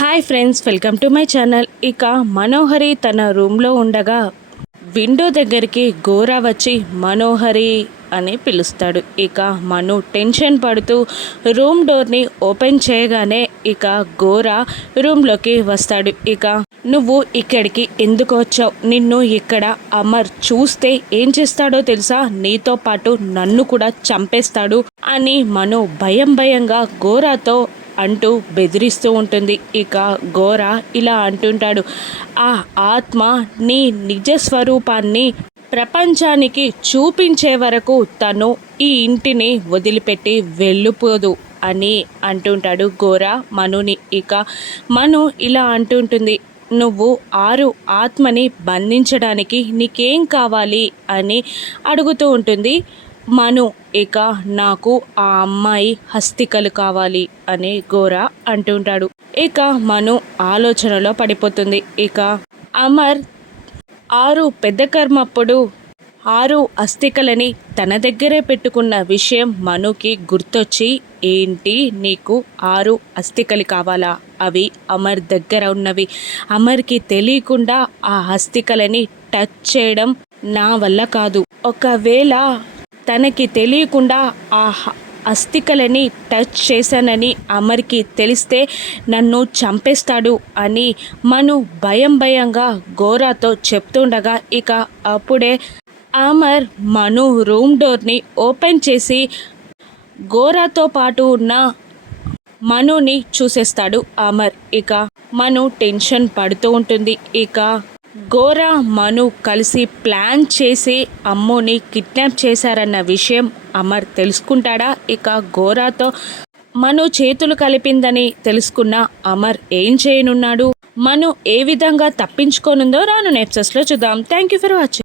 Hi friends, welcome to my channel. ఇక మనోహరి తన రూమ్లో ఉండగా విండో దగ్గరికి గోరా వచ్చి మనోహరి అని పిలుస్తాడు. ఇక మను టెన్షన్ పడుతూ రూమ్ డోర్ని ఓపెన్ చేయగానే ఇక గోరా రూమ్లోకి వస్తాడు. ఇక నువ్వు ఇక్కడికి ఎందుకు వచ్చావు? నిన్ను ఇక్కడ అమర్ చూస్తే ఏం చేస్తాడో తెలుసా? నీతో పాటు నన్ను కూడా చంపేస్తాడు అని మను భయంగా గోరాతో అంటూ బెదిరిస్తూ ఉంటుంది. ఇక గోర ఇలా అంటుంటాడు, ఆ ఆత్మ నీ నిజ స్వరూపాన్ని ప్రపంచానికి చూపించే వరకు తను ఈ ఇంటిని వదిలిపెట్టి వెళ్ళిపోదు అని అంటుంటాడు గోర మనుని. ఇక మను ఇలా అంటుంటుంది, నువ్వు 6 ఆత్మని బంధించడానికి నీకేం కావాలి అని అడుగుతూ ఉంటుంది మను. ఇక నాకు ఆ అమ్మాయి హస్తికలు కావాలి అని గోర అంటుంటాడు. ఇక మను ఆలోచనలో పడిపోతుంది. ఇక అమర్ 6 పెద్ద కర్మప్పుడు 6 అస్థికలని తన దగ్గరే పెట్టుకున్న విషయం మనుకి గుర్తొచ్చి, ఏంటి నీకు 6 అస్థికలు కావాలా? అవి అమర్ దగ్గర ఉన్నవి. అమర్కి తెలియకుండా ఆ అస్థికలని టచ్ చేయడం నా వల్ల కాదు. ఒకవేళ తనకి తెలియకుండా ఆ అస్థికలని టచ్ చేశానని అమర్కి తెలిస్తే నన్ను చంపేస్తాడు అని మను భయంగా గోరాతో చెప్తుండగా ఇక అప్పుడే అమర్ మను రూమ్ డోర్ని ఓపెన్ చేసి గోరాతో పాటు ఉన్న మనుని చూసేస్తాడు అమర్. ఇక మను టెన్షన్ పడుతూ ఉంటుంది. ఇక గోర మను కలిసి ప్లాన్ చేసి అమ్ముని కిడ్నాప్ చేశారన్న విషయం అమర్ తెలుసుకుంటాడా? ఇక గోరాతో మను చేతులు కలిపిందని తెలుసుకున్న అమర్ ఏం చేయనున్నాడు? మను ఏ విధంగా తప్పించుకోనుందో రాను ఎపిసోడ్స్లో చూద్దాం. Thank you for watching.